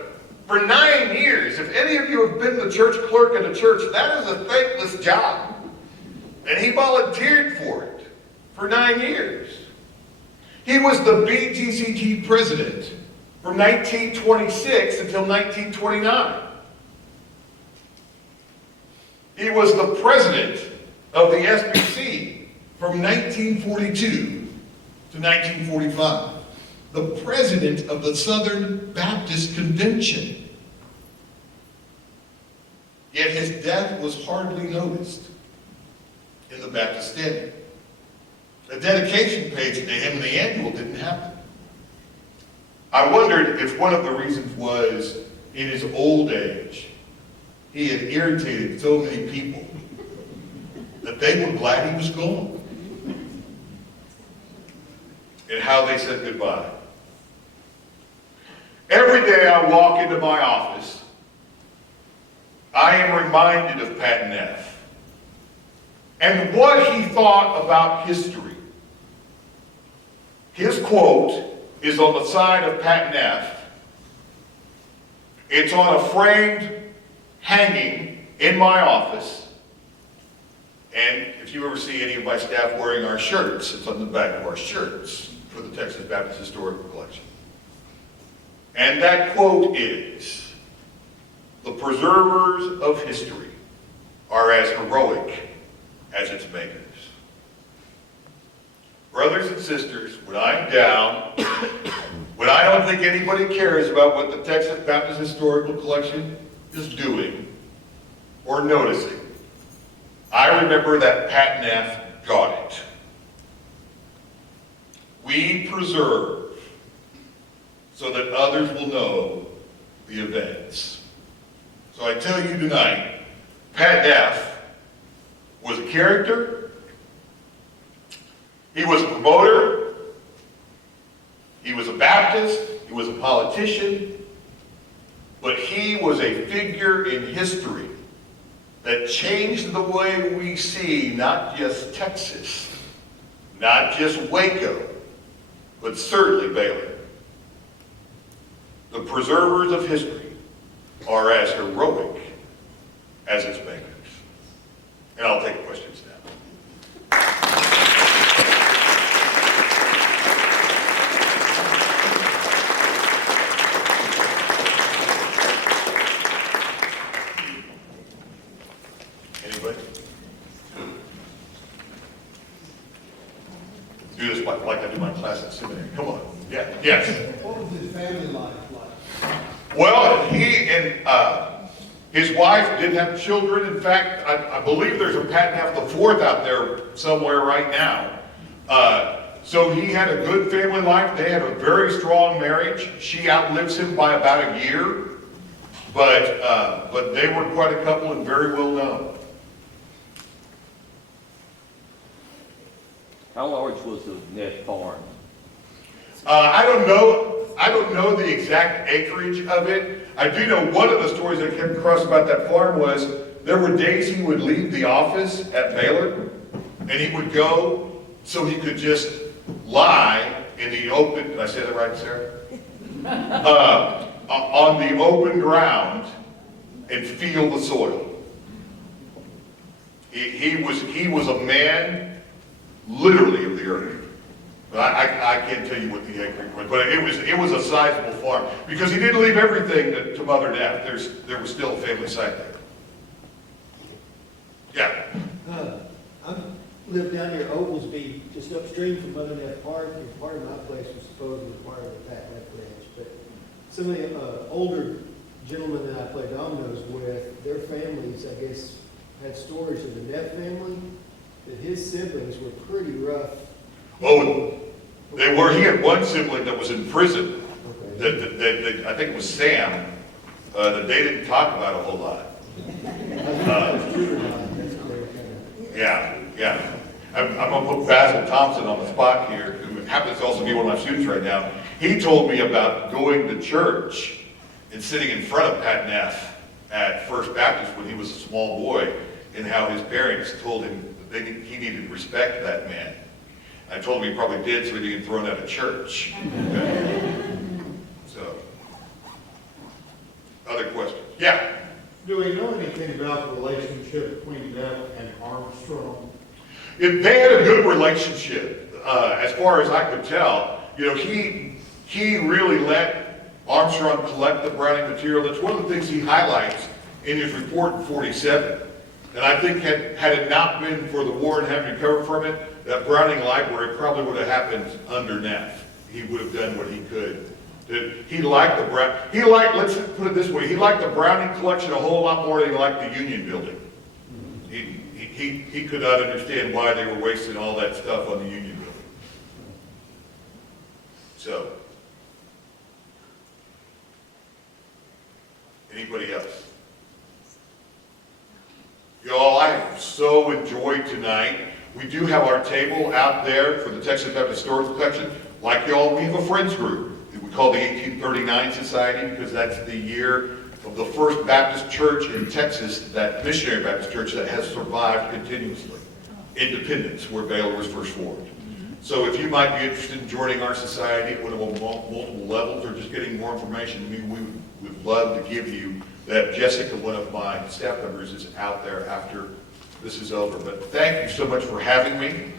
for 9 years. If any of you have been the church clerk in a church, that is a thankless job. And he volunteered for it for 9 years. He was the BGCT president from 1926 until 1929. He was the president of the SBC from 1942 to 1945. The president of the Southern Baptist Convention. Yet his death was hardly noticed in the Baptist Standard. The dedication page to him in the annual didn't happen. I wondered if one of the reasons was in his old age, he had irritated so many people that they were glad he was gone. And how they said goodbye. Every day I walk into my office, I am reminded of Pat Neff and what he thought about history. His quote is on the side of Pat Neff, It's on a framed hanging in my office. And if you ever see any of my staff wearing our shirts, it's on the back of our shirts for the Texas Baptist Historical Collection. And that quote is, "The preservers of history are as heroic as its makers." Brothers and sisters, when I'm down, when I don't think anybody cares about what the Texas Baptist Historical Collection is doing or noticing, I remember that Pat Neff got it. We preserve so that others will know the events. So I tell you tonight, Pat Neff was a character, he was a promoter, he was a Baptist, he was a politician, but he was a figure in history that changed the way we see not just Texas, not just Waco, but certainly Baylor. The preservers of history are as heroic as its makers. And I'll take questions now. Anybody? Do this like I do my class at seminary. Come on. Yeah. Yes. What was his family life like? Well, he and his wife didn't have children. In fact, I believe there's a Pat Neff the fourth out there somewhere right now. So he had a good family life. They had a very strong marriage. She outlives him by about a year, but they were quite a couple and very well known. How large was the Neff farm? I don't know the exact acreage of it. I do know one of the stories I came across about that farm was there were days he would leave the office at Baylor and he would go so he could just lie in the open, did I say that right, Sarah? On the open ground and feel the soil. He was a man literally of the earth. But I can't tell you what the acreage was, but it was a sizable farm because he didn't leave everything to Mother Neff. There was still a family site there. Yeah. I lived down near Oglesby, just upstream from Mother Neff Park, and part of my place was supposedly part of the Pat Neff Ranch. But some of the older gentlemen that I played dominoes with, their families, I guess, had stories of the Neff family, that his siblings were pretty rough. Oh, they were. He had one sibling that was in prison. Okay. That I think it was Sam. That they didn't talk about a whole lot. Yeah. I'm gonna put Basil Thompson on the spot here, who happens to also be one of my students right now. He told me about going to church and sitting in front of Pat Neff at First Baptist when he was a small boy, and how his parents told him that he needed to respect that man. I told him he probably did, so he'd get thrown out of church. So, other questions? Yeah. Do we know anything about the relationship between Neff and Armstrong? They had a good relationship, as far as I could tell. You know, he really let Armstrong collect the Browning material. That's one of the things he highlights in his report in 47. And I think had it not been for the war and having recovered from it, that Browning library probably would have happened under Neff. He would have done what he could. He liked let's put it this way, he liked the Browning collection a whole lot more than he liked the Union building. He could not understand why they were wasting all that stuff on the Union building. So, anybody else? Y'all, I have so enjoyed tonight. We do have our table out there for the Texas Baptist Historical Collection. Like y'all, we have a friends group. We call the 1839 Society because that's the year of the first Baptist church in Texas, that missionary Baptist church that has survived continuously. Independence, where Baylor was first formed. So if you might be interested in joining our society at one of the multiple levels or just getting more information, we would love to give you that. Jessica, one of my staff members, is out there after this is over. But thank you so much for having me,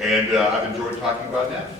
and I've enjoyed talking about that.